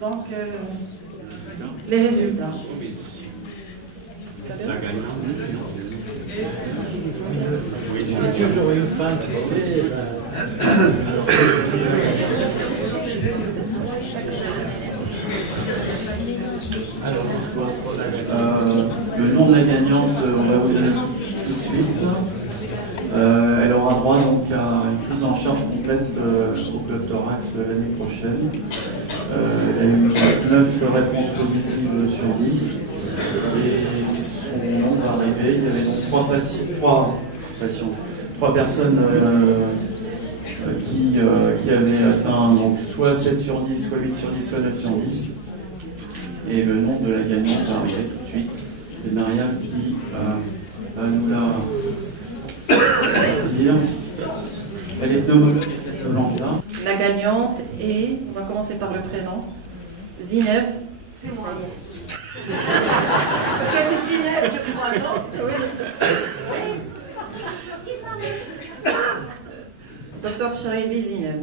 Donc, les résultats. La gagnante. J'ai toujours une femme, tu sais. Alors, le nom de la gagnante, on va vous donner tout de suite. Elle aura droit donc à une prise en charge complète au Club Thorax l'année prochaine. Elle a eu 9 réponses positives sur 10 et son nom va arriver. Il y avait donc 3 personnes qui avaient atteint donc soit 7 sur 10, soit 8 sur 10, soit 9 sur 10. Et le nom de la gagnante va arriver tout de suite. C'est Marianne qui va nous la dire. Elle est de Blanca. La gagnante est, on va commencer par le prénom, Zineb. C'est moi. C'est Zineb, je crois, non? Oui. Docteur Charibi Zineb.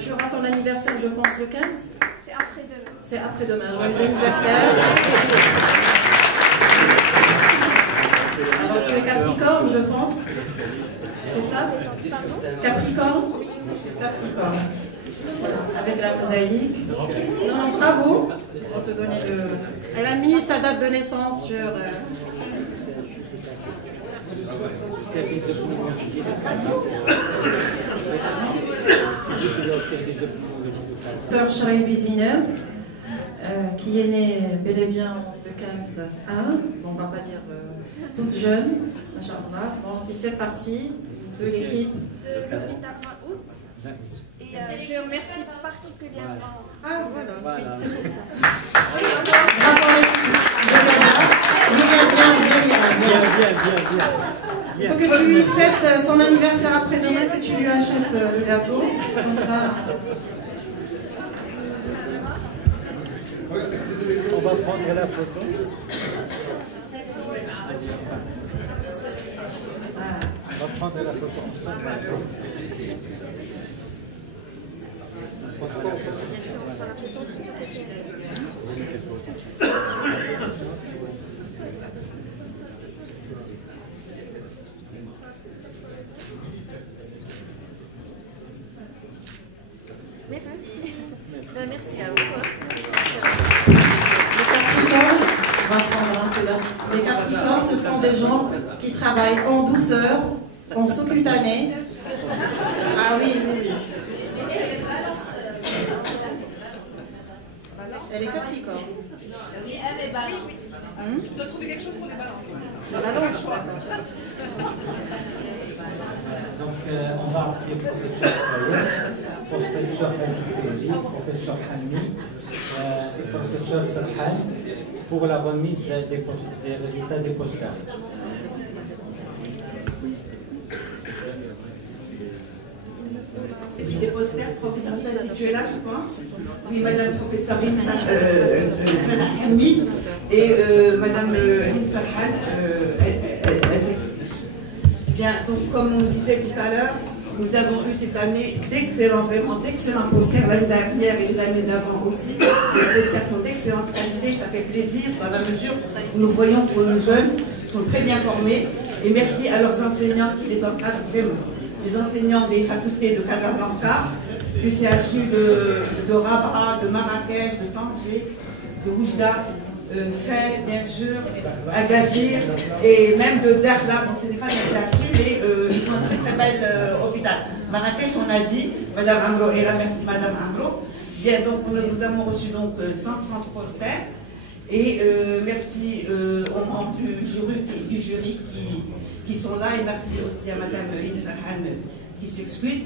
Tu auras ton anniversaire, je pense, le 15? C'est après-demain. C'est après-demain. Joyeux anniversaire. Alors, tu es Capricorne, je pense. C'est ça? Capricorne? Capricorne. Voilà, avec la mosaïque. Non, bravo. On va te donner le... Elle a mis sa date de naissance sur... Service de pneumologie de Casa. Docteur Charibi Zineb, qui est né bel et bien le 15 août, on ne va pas dire toute jeune, Inch'Allah. Donc il fait partie de l'équipe. De l'hôpital 20 août. Et je remercie particulièrement. Ah voilà. Voilà. Bien. Il faut que tu lui fêtes son anniversaire après-demain, que tu lui achètes le gâteau, comme ça. On va prendre la photo. On va prendre la photo. Bien sûr, on fera la photo, c'est tout fait. Merci. Merci à vous. Les Capricornes, on va prendre un peu d'as- les Capricornes, ce sont des gens qui travaillent en douceur, en sous-cutané. Ah oui. Elle est Capricorne. Oui, elle est balance. Tu dois trouver quelque chose pour les balances. La balance, je crois. Donc, on va appeler le professeur Saïd, professeur Fasifeli, professeur Hammi et professeur Sarhan pour la remise des résultats des posters. Et puis des posters, professeur Tassi, tu es là, je pense. Oui, madame professeur Sana Hammi et madame Hind Sarhan, elle s'excuse. Bien, donc comme on le disait tout à l'heure, nous avons eu cette année vraiment d'excellents posters, l'année dernière et les années d'avant aussi. Les posters sont d'excellente qualité, ça fait plaisir dans la mesure où nous voyons que nos jeunes sont très bien formés. Et merci à leurs enseignants qui les encadrent vraiment. Les enseignants des facultés de Casablanca, du CHU de Rabat, de Marrakech, de Tanger, de Oujda, Fès, bien sûr, Agadir, et même de Dakhla. Bon, ce n'est pas un CHU, mais ils sont un très très bel hôpital. Marrakech, on a dit, Madame Amro, et là, merci Madame Amro. Bien, donc nous avons reçu donc 130 posters, et merci aux membres du jury qui sont là, et merci aussi à Madame Sarhan qui s'excuse.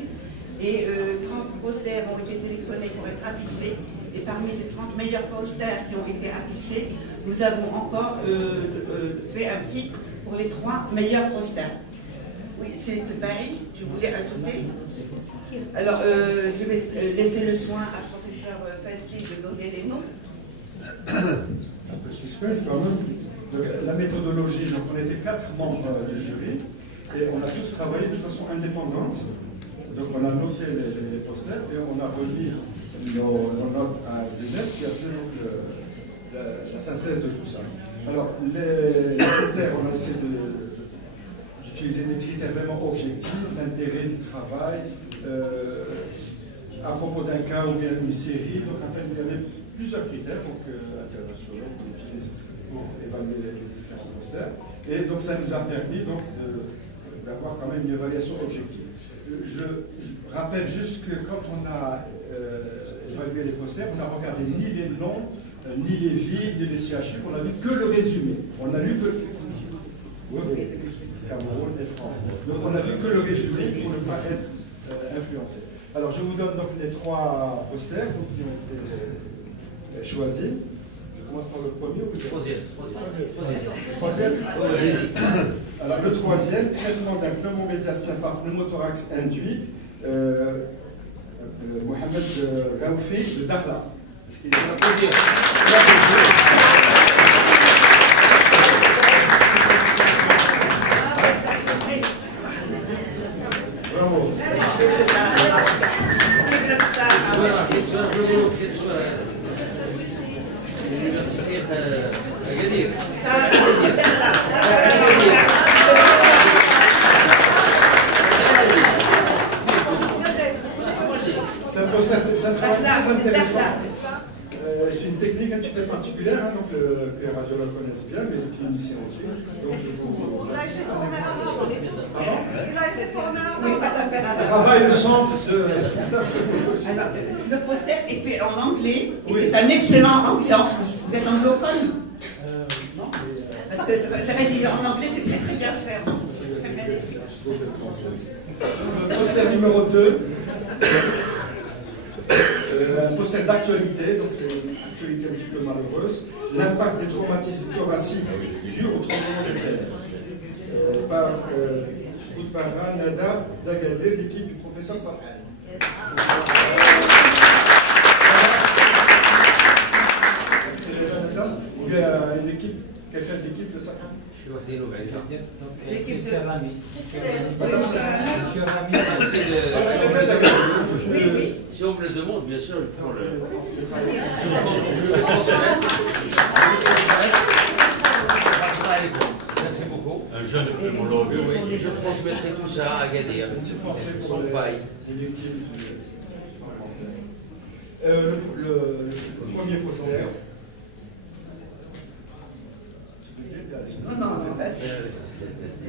Et 30 posters ont été sélectionnés pour être affichés. Et parmi ces 30 meilleurs posters qui ont été affichés, nous avons encore fait un prix pour les 3 meilleurs posters. Oui, c'est Paris, tu voulais ajouter? Alors, je vais laisser le soin à professeur Fassi de donner les noms. Un peu de suspense quand même. Donc, la méthodologie, donc on était 4 membres du jury. Et on a tous travaillé de façon indépendante. Donc on a noté les posters et on a remis nos notes à Zeynep qui a fait donc la synthèse de tout ça. Alors les critères, on a essayé d'utiliser des critères vraiment objectifs, l'intérêt du travail, à propos d'un cas ou bien une série. Donc en fait, il y avait plusieurs critères internationaux qu'on utilise pour évaluer les différents posters. Et donc ça nous a permis donc d'avoir quand même une évaluation objective. Je rappelle juste que quand on a évalué les posters, on n'a regardé ni les noms, ni les villes, ni les CHU, on n'a vu que le résumé. On a lu que... Oui, Cameroun et France. Donc on n'a vu que le résumé pour ne pas être influencé. Alors je vous donne donc les 3 posters donc, qui ont été choisis. Je commence par le premier ou le troisième? Troisième. Alors le troisième, traitement d'un pneumomédiastin par pneumothorax induit, Mohamed Gaoufi de Dakhla. Bravo. C'est un travail très intéressant. C'est une technique un petit peu particulière, hein, donc, que les radiologues connaissent bien, mais les cliniciens aussi. Donc je vous incite à Rabat est le centre de la pneumologie. Alors, le poster est fait en anglais, et oui. C'est un excellent anglais en France. Vous êtes anglophone? Non. Parce que c'est rédigé en anglais, c'est très très bien fait. Très bien écrit. Poster numéro 2. Un poster d'actualité, donc une actualité un petit peu malheureuse, l'impact des traumatismes thoraciques dus au tremblement de terre. Par Boutbara, Nada, Dagadir, l'équipe du professeur Sarhan. Est-ce qu'elle est là, Nada? Ou bien une équipe, quelqu'un de l'équipe de Sarhan? L'équipe c'est Rami. Monsieur Rami. Si on me le demande, bien sûr, je prends le. Merci beaucoup. Un jeune pneumologue. Oui, je transmettrai tout ça à Agadir. Une petite pensée pour les victimes. Le premier poster.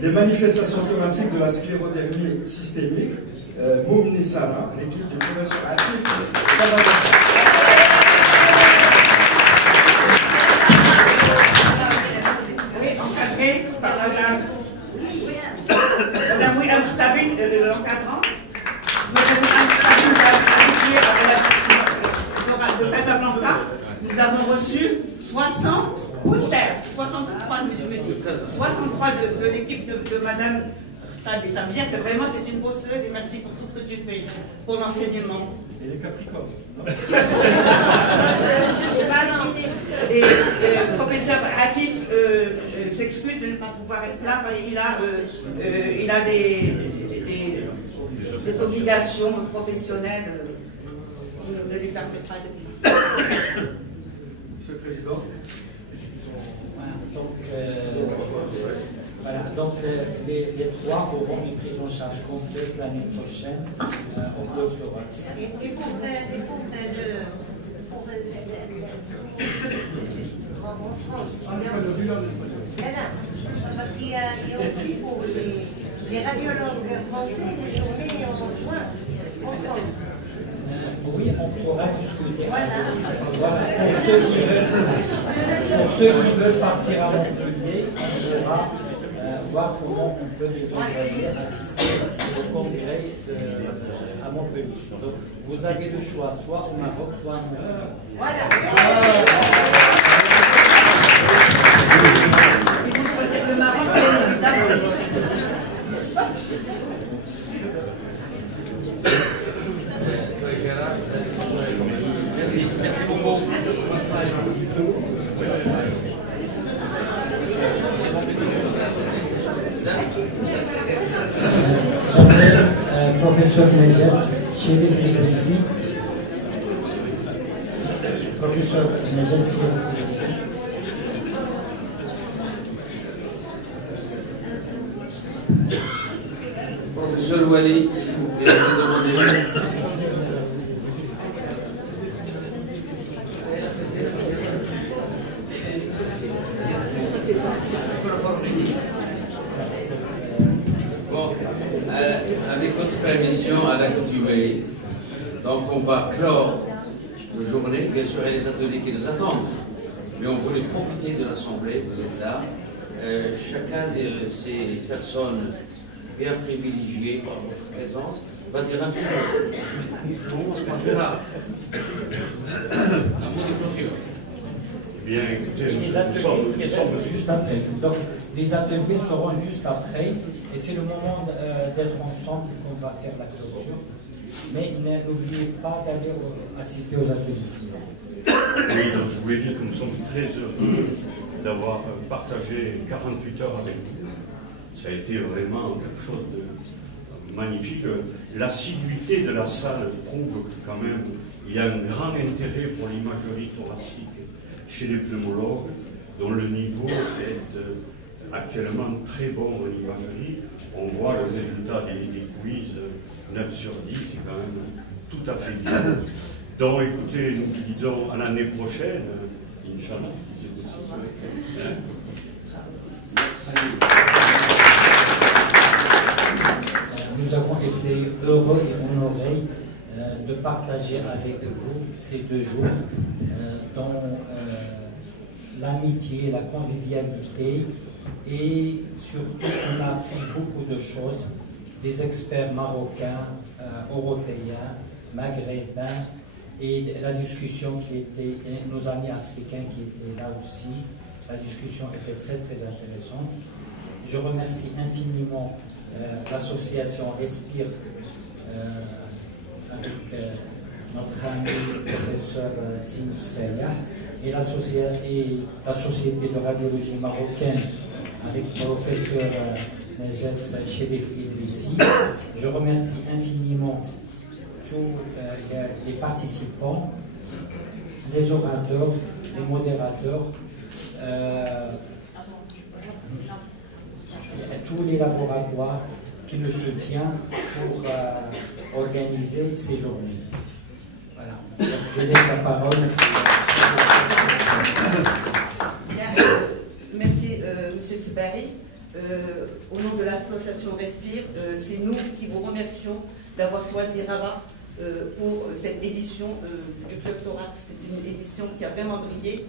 Les manifestations thoraciques de la sclérodermie systémique, Moumni Sarah, l'équipe du professeur Atif Casablanca. Oui, encadré par Madame William Stabi, l'encadrant. Madame William Stabi nous a habitués à la de Casablanca. Nous avons reçu 60 posters, 63 me dit, 63 de l'équipe de Madame Stabi. Ça veut dire que vraiment c'est une bosseuse et merci pour tout ce que tu fais pour l'enseignement. Et les Capricornes. Et le professeur Atif s'excuse de ne pas pouvoir être là parce qu'il a, des obligations professionnelles de lui permettra de dire. Monsieur le Président. Donc, les 3 auront une prise en charge complète l'année prochaine au bloc thorax. Et pour le en France, parce qu'il y a aussi pour les radiologues français des journées en juin en France. Oui, on pourra discuter. Voilà. Pour ceux qui veulent partir à Montpellier, on pourra voir comment on peut les envoyer assister au congrès à Montpellier. Donc, vous avez le choix, soit au Maroc, soit à Montpellier. Voilà. Et vous choisissez le Maroc, bien évidemment. N'est-ce pas? Merci beaucoup. professeur Nejat Cherif Idrissi. Professeur Nejat Cherif Idrissi. Professeur Wali, s'il vous plaît, vous demandez. Bon, avec votre permission, à l'accoutumée, donc on va clore la journée. Bien sûr, il y a les ateliers qui nous attendent, mais on voulait profiter de l'Assemblée, vous êtes là. Chacun de ces personnes bien privilégiées par votre présence va dire un petit mot. On se là. Un mot de clôture. Bien, écoutez, les ateliers restent juste après. Donc, les ateliers seront juste après, et c'est le moment d'être ensemble qu'on va faire la clôture. Mais n'oubliez pas d'aller assister aux ateliers. Oui, donc je voulais dire que nous sommes très heureux d'avoir partagé 48 heures avec vous. Ça a été vraiment quelque chose de magnifique. L'assiduité de la salle prouve que quand même il y a un grand intérêt pour l'imagerie thoracique chez les pneumologues, dont le niveau est actuellement très bon en imagerie. On voit le résultat des quiz 9 sur 10, c'est quand même tout à fait bien. Donc écoutez, nous disons à l'année prochaine, Inch'Allah, si c'est possible. Hein? Nous avons été heureux et honorés de partager avec vous ces 2 jours dans l'amitié, la convivialité, et surtout on a appris beaucoup de choses, des experts marocains, européens, maghrébins, et la discussion qui était, et nos amis africains qui étaient là aussi, la discussion était très très intéressante. Je remercie infiniment l'association Respire avec notre ami le professeur Zinou Sayah et la société de radiologie marocaine avec le professeur Nejat Cherif Idrissi. Je remercie infiniment tous les participants, les orateurs, les modérateurs, tous les laboratoires qui nous soutiennent pour organiser ces journées. Voilà. Donc, je laisse la parole. Merci, Monsieur Tibari. Au nom de l'association Respire, c'est nous qui vous remercions d'avoir choisi Rabat pour cette édition du Club Thorax. C'est une édition qui a vraiment brillé.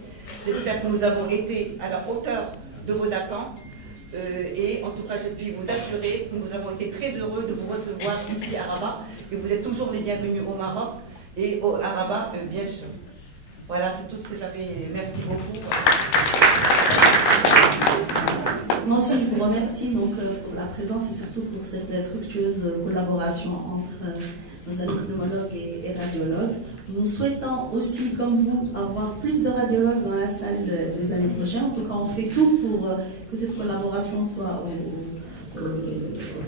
J'espère que nous avons été à la hauteur de vos attentes. Et en tout cas, je puis vous assurer que nous avons été très heureux de vous recevoir ici à Rabat. Et vous êtes toujours les bienvenus au Maroc et à Rabat, bien sûr. Voilà, c'est tout ce que j'avais. Merci beaucoup. Moi aussi, je vous remercie donc, pour la présence et surtout pour cette fructueuse collaboration entre nos amis pneumologues et radiologues. Nous souhaitons aussi, comme vous, avoir plus de radiologues dans la salle les années prochaines. En tout cas, on fait tout pour que cette collaboration soit au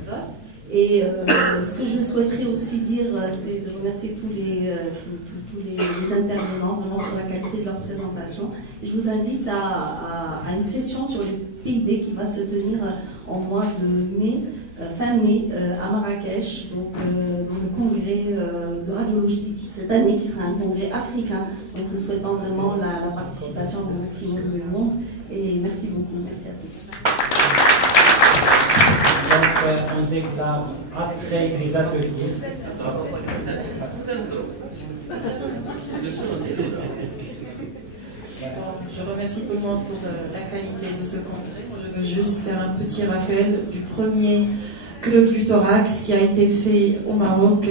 top. Et ce que je souhaiterais aussi dire, c'est de remercier tous les intervenants vraiment pour la qualité de leur présentation. Et je vous invite à une session sur les PID qui va se tenir en mois de mai, fin mai, à Marrakech, donc dans le congrès de radiologie cette année, qui sera un congrès africain. Donc nous souhaitons vraiment la participation d'un maximum de monde. Et merci beaucoup, merci à tous. Donc, on déclare après les ateliers. Je remercie tout le monde pour la qualité de ce congrès. Je veux juste faire un petit rappel du premier club du thorax qui a été fait au Maroc.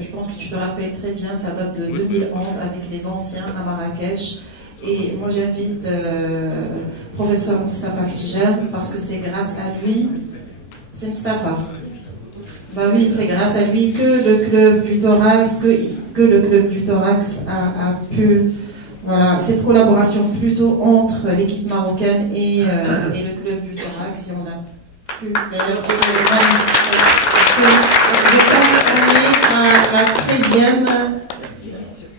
Je pense que tu te rappelles très bien, ça date de 2011 avec les anciens à Marrakech. Et moi j'invite professeur Moustapha Hijab parce que c'est grâce à lui. C'est Mustafa. Bah oui, c'est grâce à lui que le club du thorax, que le club du thorax a pu, voilà, cette collaboration plutôt entre l'équipe marocaine et le club du thorax, et on a pu d'ailleurs je pense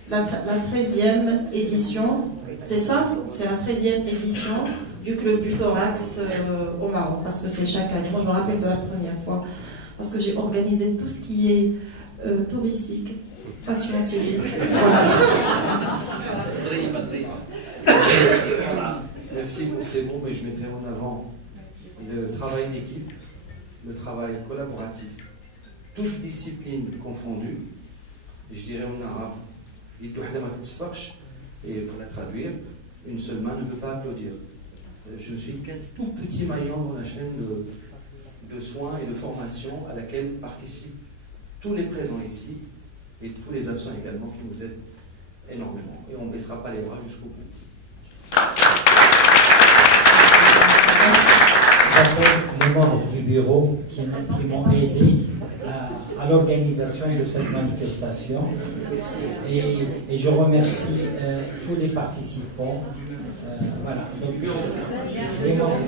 la 13e édition, c'est ça? C'est la 13e édition du Club du Thorax au Maroc, parce que c'est chaque année. Moi, je me rappelle de la première fois, parce que j'ai organisé tout ce qui est touristique, pas scientifique. Merci pour ces mots, mais je mettrai en avant le travail d'équipe, le travail collaboratif, toutes disciplines confondues. Je dirais en arabe, et pour la traduire, une seule main ne peut pas applaudir. Je ne suis qu'un tout petit maillon dans la chaîne de soins et de formation à laquelle participent tous les présents ici et tous les absents également qui nous aident énormément. Et on ne baissera pas les bras jusqu'au bout. J'appelle les membres du bureau qui m'ont aidé à l'organisation de cette manifestation et je remercie tous les participants. Voilà. Donc, les membres.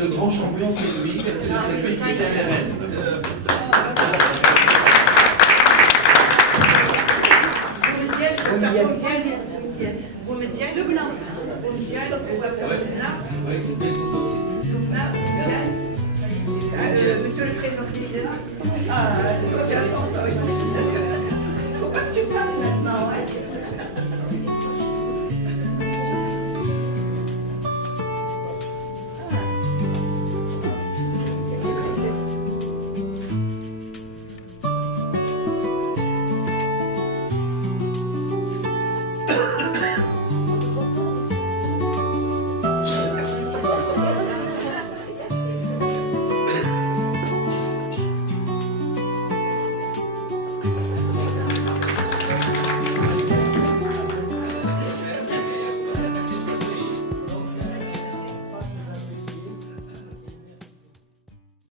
Le grand champion, c'est lui qui tient les rênes. Monsieur le Président,